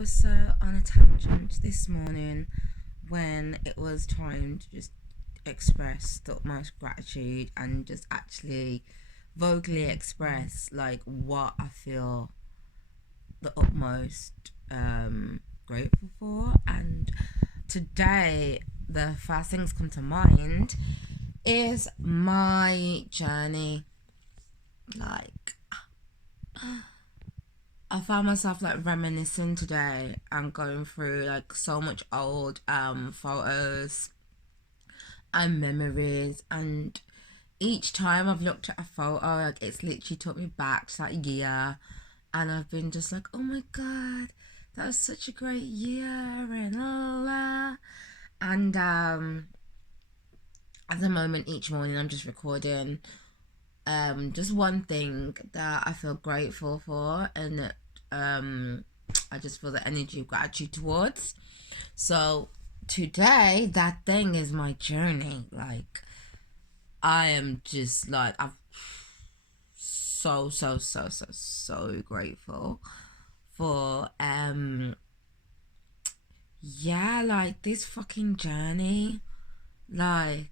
was so unattached this morning when it was time to just express the utmost gratitude and just actually vocally express like what I feel the utmost grateful for. And today, the first things come to mind is my journey. Like, I found myself like reminiscing today and going through like so much old photos and memories, and each time I've looked at a photo, like it's literally took me back to that year, and I've been just like, oh my god, that was such a great year, and la la la. And at the moment, each morning I'm just recording just one thing that I feel grateful for, and that I just feel the energy of gratitude towards. So today, that thing is my journey. Like, I am just like, I'm so grateful for yeah, like this fucking journey, like,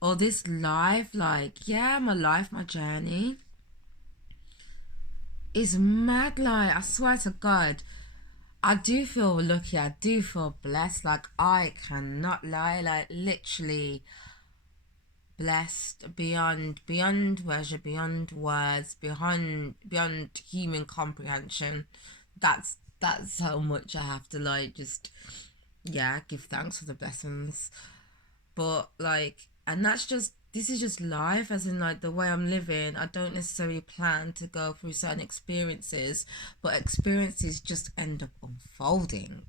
or this life, like, yeah, my life, my journey is mad. Like, I swear to God, I do feel lucky. I do feel blessed. Like, I cannot lie. Like, literally blessed beyond measure, beyond words, beyond human comprehension. That's how much I have to like just, yeah, give thanks for the blessings. But like, and that's just, this is just life, as in like the way I'm living. I don't necessarily plan to go through certain experiences, but experiences just end up unfolding.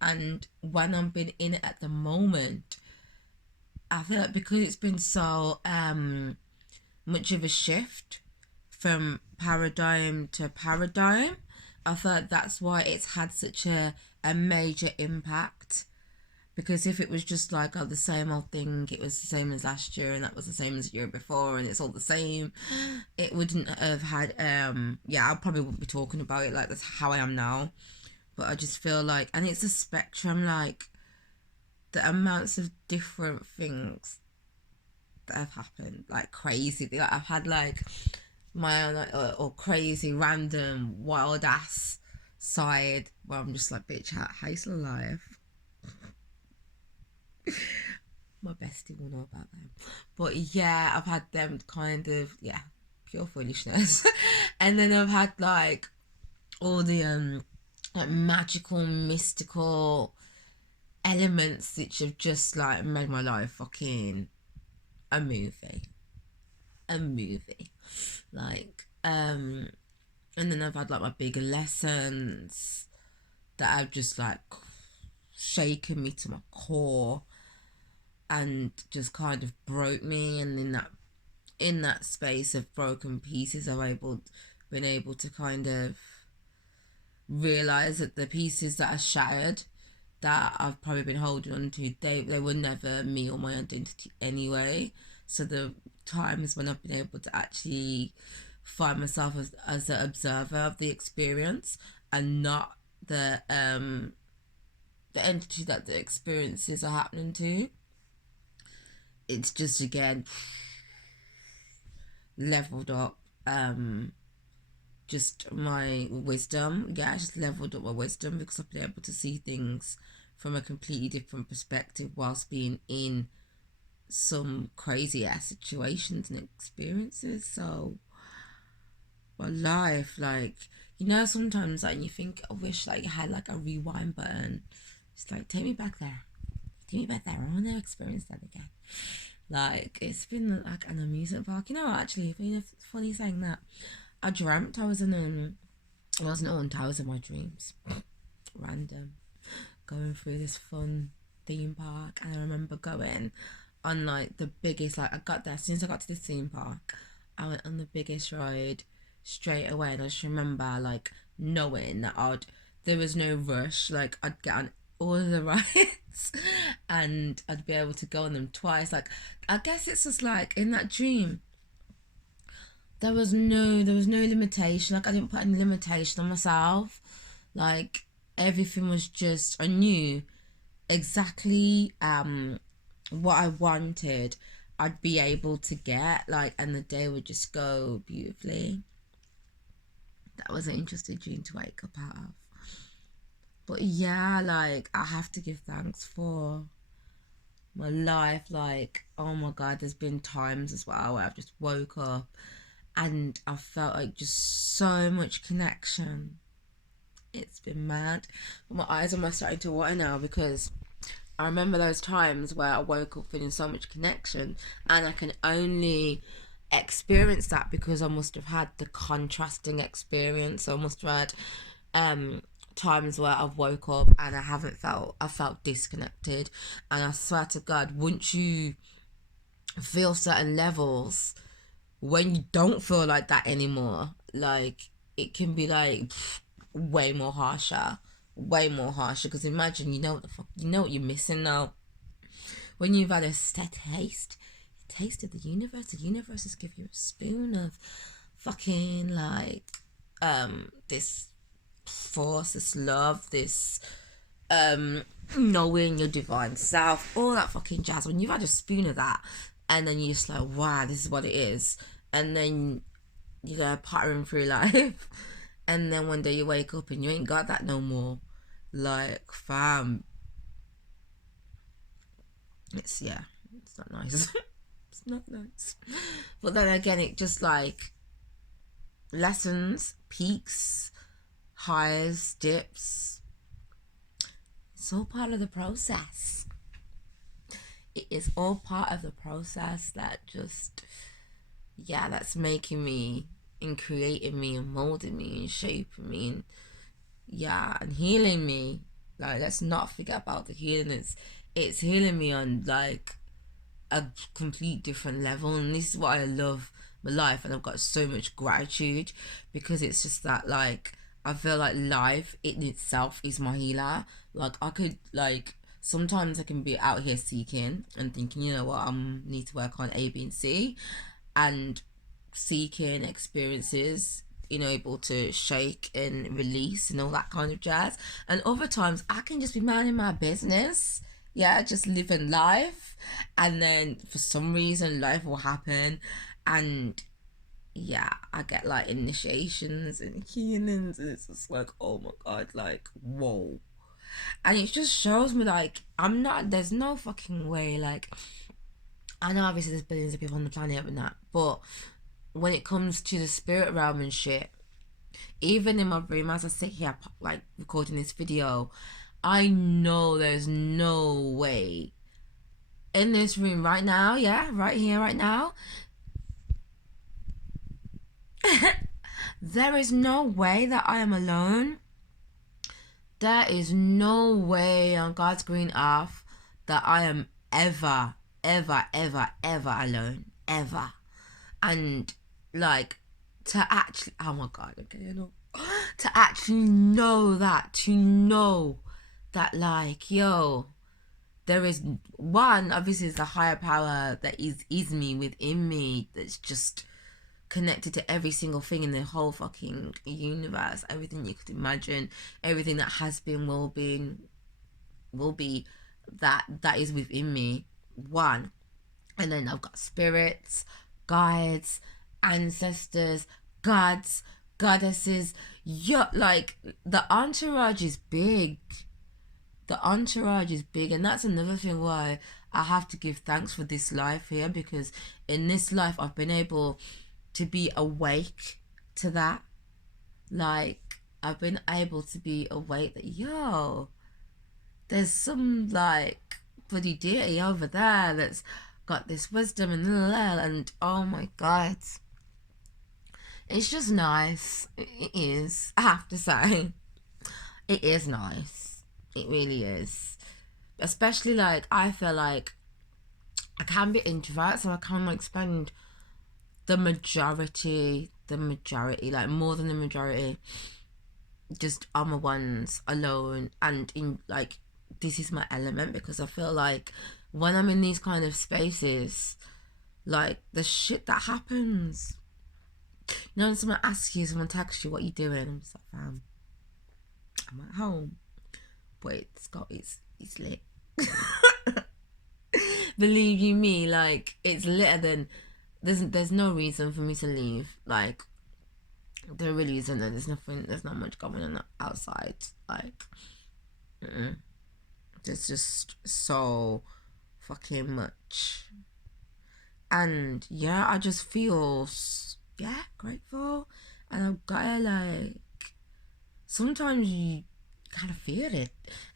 And when I'm been in it at the moment, I feel like because it's been so much of a shift from paradigm to paradigm, I feel like that's why it's had such a major impact. Because if it was just like, oh, the same old thing, it was the same as last year, and that was the same as the year before, and it's all the same, it wouldn't have had, yeah, I probably wouldn't be talking about it like that's how I am now. But I just feel like, and it's a spectrum, like, the amounts of different things that have happened, like crazy. Like, I've had like my own, like, or crazy, random, wild ass side where I'm just like, bitch, how you still alive? My bestie will know about them. But yeah, I've had them kind of, yeah, pure foolishness. And then I've had like all the like magical, mystical elements which have just like made my life fucking a movie. A movie. Like, and then I've had like my bigger lessons that have just like shaken me to my core and just kind of broke me. And in that space of broken pieces, been able to kind of realize that the pieces that are shattered, that I've probably been holding on to, they were never me or my identity anyway. So the times when I've been able to actually find myself as an observer of the experience, and not the entity that the experiences are happening to, it's just again leveled up just my wisdom. Yeah, I just leveled up my wisdom because I've been able to see things from a completely different perspective whilst being in some crazy ass situations and experiences. So my life, like, sometimes like you think, I wish like you had like a rewind button. Just like, take me back there. Take me back there. I want to experience that again. Like, it's been like an amusement park. Actually, funny saying that. I dreamt I was in I wasn't on towers in my dreams. Random. Going through this fun theme park, and I remember going on like the biggest, like, I got there, as soon as I got to this theme park, I went on the biggest ride straight away. And I just remember like knowing that there was no rush, like I'd get on all of the rides and I'd be able to go on them twice. Like, I guess it's just like in that dream there was no limitation. Like, I didn't put any limitation on myself. Like everything was just, I knew exactly what I wanted I'd be able to get, like, and the day would just go beautifully. That was an interesting dream to wake up out of. But yeah, like, I have to give thanks for my life. Like, oh my god, there's been times as well where I've just woke up and I felt like just so much connection. It's been mad. My eyes are almost starting to water now because I remember those times where I woke up feeling so much connection, and I can only experience that because I must have had the contrasting experience. So I must have had times where I've woke up and I felt disconnected. And I swear to God, once you feel certain levels, when you don't feel like that anymore, like, it can be like way more harsher, way more harsher. Because imagine, you know what the fuck, you know what you're missing now. When you've had a taste of the universe is giving you a spoon of fucking, like, this force, this love, this knowing your divine self, all that fucking jazz. When you've had a spoon of that, and then you're just like, wow, this is what it is, and then you go pattering through life, and then one day you wake up and you ain't got that no more. Like, fam, it's, yeah, it's not nice. It's not nice. But then again, it just, like, lessons, peaks, highs, dips, it's all part of the process. It is all part of the process that just, yeah, that's making me and creating me and molding me and shaping me and, yeah, and healing me. Like, let's not forget about the healing. It's healing me on, like, a complete different level, and this is what I love my life, and I've got so much gratitude because it's just that, like, I feel like life in itself is my healer. Like, I could, like, sometimes I can be out here seeking and thinking, you know what, I need to work on A, B, and C, and seeking experiences, able to shake and release and all that kind of jazz. And other times I can just be minding my business, yeah, just living life, and then for some reason life will happen, and yeah, I get like initiations and healings, and it's just like, oh my god, like, whoa. And it just shows me, like, there's no fucking way, like, I know obviously there's billions of people on the planet and that, but when it comes to the spirit realm and shit, even in my dream, as I sit here, like, recording this video, I know there's no way in this room right now, yeah, right here, right now, there is no way that I am alone. There is no way on God's green earth that I am ever, ever, ever, ever alone. Ever. And, like, to actually, oh my god, okay, to actually know that, like, yo, there is one, obviously, it's a higher power that is me, within me, that's just connected to every single thing in the whole fucking universe, everything you could imagine, everything that has been, will be, that is within me. One. And then I've got spirits, guides, ancestors, gods, goddesses. Yeah, like, the entourage is big. The entourage is big, and that's another thing why I have to give thanks for this life here, because in this life I've been able to be awake to that. Like, I've been able to be awake that, yo, there's some, like, bloody deity over there that's got this wisdom and oh my god, it's just nice. It is, I have to say, it is nice. It really is. Especially, like, I feel like I can be introvert, so I can, like, spend the majority, like, more than the majority, just on my ones, alone, and in, like, this is my element, because I feel like when I'm in these kind of spaces, like, the shit that happens, when someone asks you, someone texts you, what you doing? I'm just like, fam, I'm at home, but it's lit. Believe you me, like, it's litter than there's no reason for me to leave. Like, there really isn't. There's not much going on outside. Like, there's just so fucking much. And yeah, I just feel grateful. And I've gotta, like, sometimes you kind of feel it,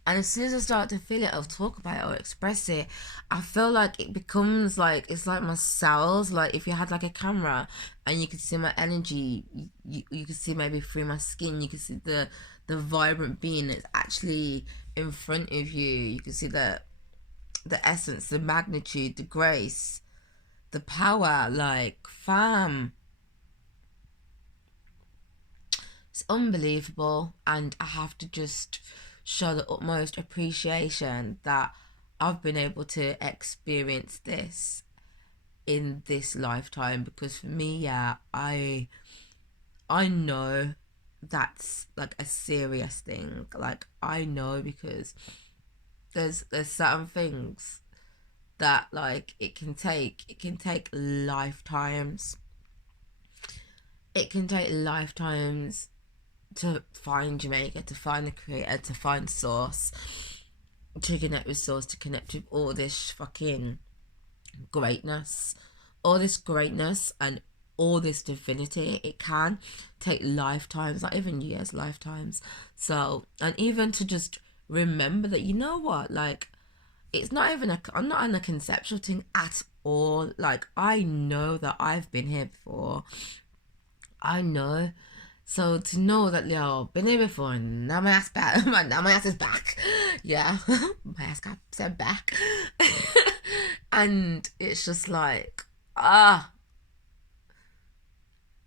and as soon as I start to feel it or talk about it or express it, I feel like it becomes like, it's like my cells. Like, if you had like a camera and you could see my energy, you could see maybe through my skin, you could see the vibrant being that's actually in front of you. You can see the essence, the magnitude, the grace, the power. Like, fam, it's unbelievable. And I have to just show the utmost appreciation that I've been able to experience this in this lifetime, because for me, yeah, I know that's like a serious thing. Like, I know, because there's certain things that, like, it can take lifetimes. It can take lifetimes to find Jamaica, to find the creator, to find source, to connect with source, to connect with all this fucking greatness, and all this divinity. It can take lifetimes, not even years, lifetimes. So, and even to just remember that, you know what, like, it's not even I'm not on a conceptual thing at all. Like, I know that I've been here before. I know. So to know that, yo, been here before, and now my ass back. Now my ass is back. Yeah, my ass got sent back. And it's just like, that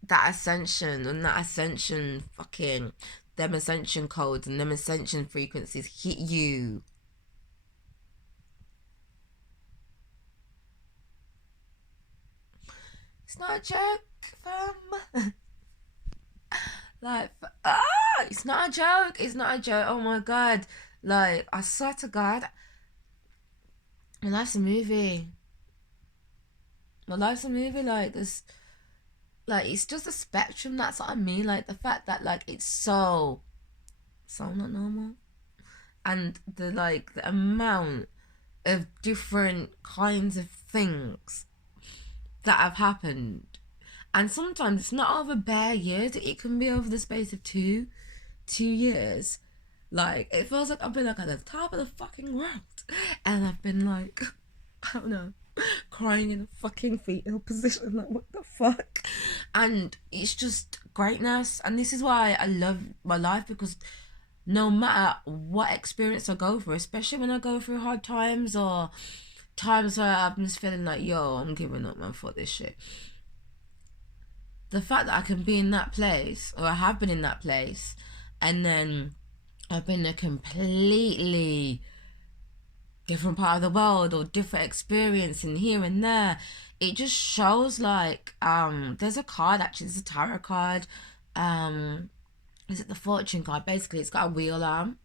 ascension, and that ascension fucking, them ascension codes and them ascension frequencies hit you. It's not a joke, fam. Like, it's not a joke. It's not a joke. Oh my god. Like, I swear to God, my life's a movie. My life's a movie. Like, it's just a spectrum. That's what I mean. Like, the fact that, like, it's so not normal. And the amount of different kinds of things that have happened. And sometimes it's not over bare years. It can be over the space of two years. Like, it feels like I've been, like, at the top of the fucking world, and I've been, like, I don't know, crying in a fucking fetal position. Like, what the fuck? And it's just greatness. And this is why I love my life, because no matter what experience I go through, especially when I go through hard times or times where I'm just feeling like, yo, I'm giving up, man, for this shit, the fact that I can be in that place, or I have been in that place, and then I've been in a completely different part of the world or different experience in here and there, it just shows, like, there's a card, actually, there's a tarot card, is it the fortune card? Basically, it's got a wheel arm,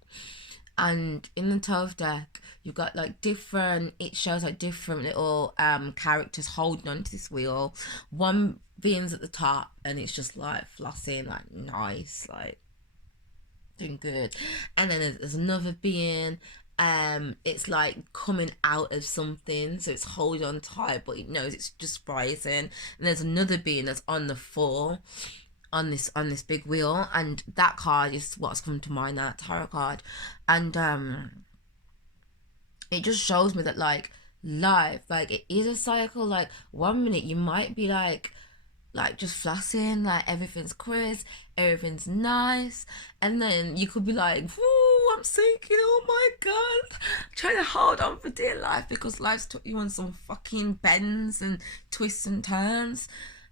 and in the 12th deck, you've got, like, it shows, like, different little characters holding onto this wheel. One being's at the top, and it's just, like, flossing, like, nice, like, doing good. And then there's another being, it's like coming out of something, so it's holding on tight, but it knows it's just rising. And there's another being that's on the floor, on this big wheel, and that card is what's come to mind, that tarot card. And it just shows me that, like, life, like, it is a cycle. Like, 1 minute you might be like just flossing, like, everything's crisp, everything's nice, and then you could be like, whoo, I'm sinking, oh my god, trying to hold on for dear life, because life's took you on some fucking bends and twists and turns,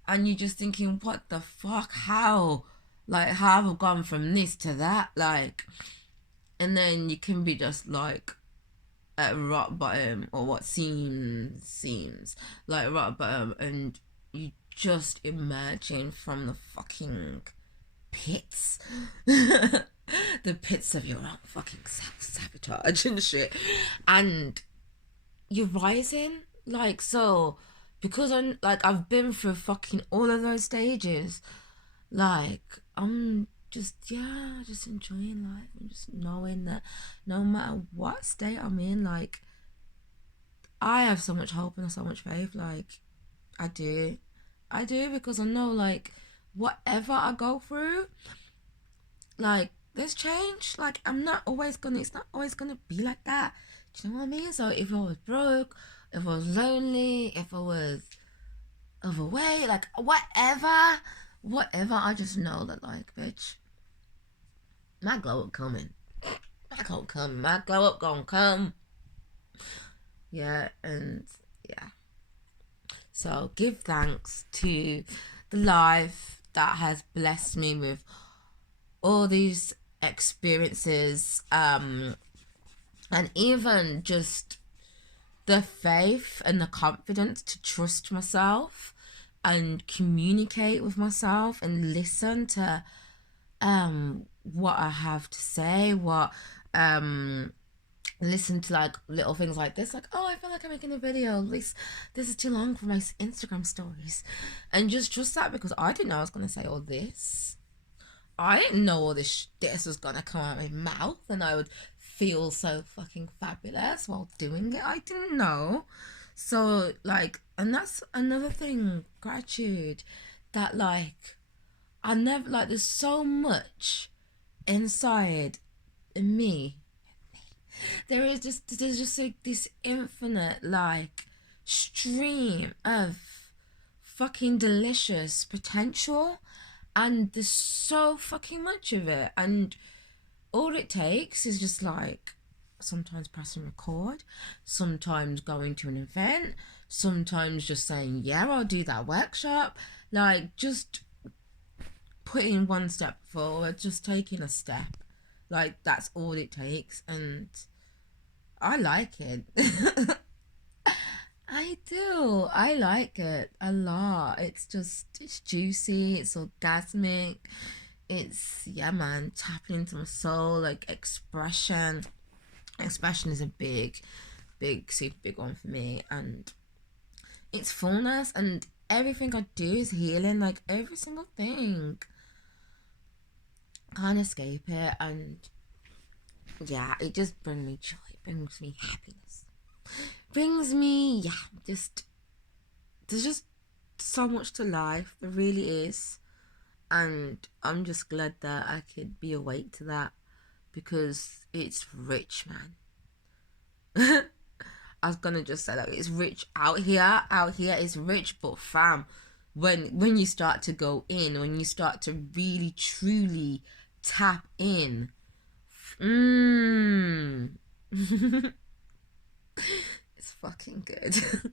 and you're just thinking, what the fuck, how have I gone from this to that, like, and then you can be just, like, at rock bottom, or what seems like rock bottom, and you just emerging from the fucking pits. the pits of your own fucking self-sabotage and shit. And you're rising. Like, so, because I've been through fucking all of those stages, like, I'm just, yeah, just enjoying life and just knowing that no matter what state I'm in, like, I have so much hope and so much faith. Like, I do. I do, because I know, like, whatever I go through, like, there's change. Like, it's not always gonna be like that. Do you know what I mean? So if I was broke, if I was lonely, if I was overweight, like, whatever, I just know that, like, bitch, my glow up coming. My glow up coming. My glow up gonna come. Yeah, and yeah. So give thanks to the life that has blessed me with all these experiences, and even just the faith and the confidence to trust myself and communicate with myself and listen to what I have to say, listen to, like, little things like this, like, oh, I feel like I'm making a video, this is too long for my Instagram stories, and just trust that, because I didn't know I was going to say all this. I didn't know all this was going to come out of my mouth and I would feel so fucking fabulous while doing it. I didn't know. So, like, and that's another thing, gratitude, that, like, I never, like, there's so much inside me. There's just like this infinite, like, stream of fucking delicious potential, and there's so fucking much of it, and all it takes is just, like, sometimes pressing record, sometimes going to an event, sometimes just saying, yeah, I'll do that workshop, like, just putting one step forward, just taking a step. Like, that's all it takes, and I like it. I do. I like it a lot. It's juicy, it's orgasmic. It's, yeah, man, tapping into my soul, like, expression. Expression is a super big one for me, and it's fullness, and everything I do is healing, like, every single thing. Can't escape it, and yeah, it just brings me joy, it brings me happiness, brings me, yeah, just, there's just so much to life, there really is, and I'm just glad that I could be awake to that, because it's rich, man. I was gonna just say that it's rich out here it's rich, but fam, when you start to go in, when you start to really truly tap in, it's fucking good.